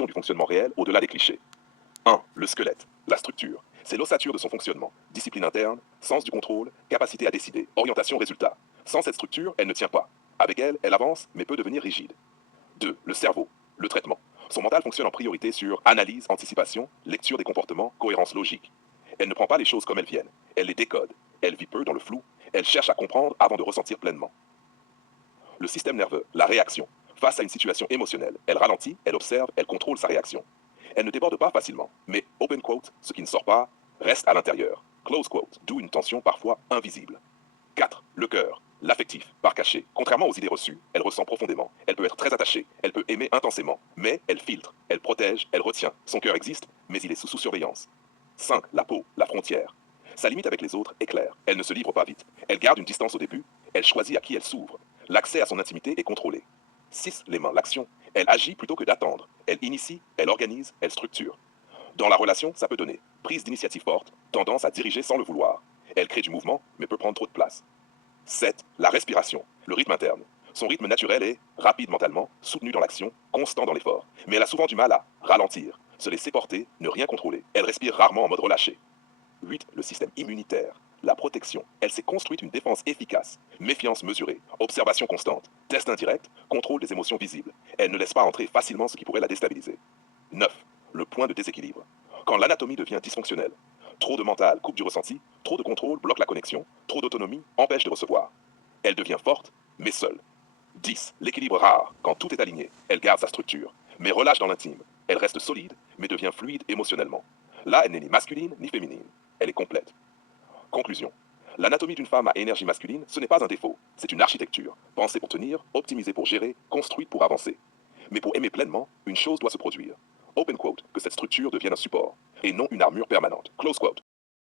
du fonctionnement réel au-delà des clichés. 1. Le squelette, la structure. C'est l'ossature de son fonctionnement. Discipline interne, sens du contrôle, capacité à décider, orientation résultat. Sans cette structure, elle ne tient pas. Avec elle, elle avance, mais peut devenir rigide. 2. Le cerveau, le traitement. Son mental fonctionne en priorité sur analyse, anticipation, lecture des comportements, cohérence logique. Elle ne prend pas les choses comme elles viennent. Elle les décode. Elle vit peu dans le flou. Elle cherche à comprendre avant de ressentir pleinement. Le système nerveux, la réaction. Face à une situation émotionnelle, elle ralentit, elle observe, elle contrôle sa réaction. Elle ne déborde pas facilement, mais, open quote, ce qui ne sort pas reste à l'intérieur. Close quote, d'où une tension parfois invisible. 4. Le cœur, l'affectif, par cachet. Contrairement aux idées reçues, elle ressent profondément. Elle peut être très attachée, elle peut aimer intensément, mais elle filtre, elle protège, elle retient. Son cœur existe, mais il est sous surveillance. 5. La peau, la frontière. Sa limite avec les autres est claire. Elle ne se livre pas vite. Elle garde une distance au début. Elle choisit à qui elle s'ouvre. L'accès à son intimité est contrôlé. 6. Les mains, l'action. Elle agit plutôt que d'attendre. Elle initie, elle organise, elle structure. Dans la relation, ça peut donner prise d'initiative forte, tendance à diriger sans le vouloir. Elle crée du mouvement, mais peut prendre trop de place. 7. La respiration, le rythme interne. Son rythme naturel est rapide mentalement, soutenu dans l'action, constant dans l'effort. Mais elle a souvent du mal à ralentir, se laisser porter, ne rien contrôler. Elle respire rarement en mode relâché. 8. Le système immunitaire, la protection. Elle s'est construite une défense efficace, méfiance mesurée, observation constante, test indirect, contrôle des émotions visibles. Elle ne laisse pas entrer facilement ce qui pourrait la déstabiliser. 9. Le point de déséquilibre. Quand l'anatomie devient dysfonctionnelle. Trop de mental coupe du ressenti, trop de contrôle bloque la connexion, trop d'autonomie empêche de recevoir. Elle devient forte, mais seule. 10. L'équilibre rare. Quand tout est aligné, elle garde sa structure, mais relâche dans l'intime. Elle reste solide, mais devient fluide émotionnellement. Là, elle n'est ni masculine ni féminine. Elle est complète. Conclusion. L'anatomie d'une femme à énergie masculine, ce n'est pas un défaut, c'est une architecture, pensée pour tenir, optimisée pour gérer, construite pour avancer. Mais pour aimer pleinement, une chose doit se produire. Open quote, que cette structure devienne un support, et non une armure permanente. Close quote.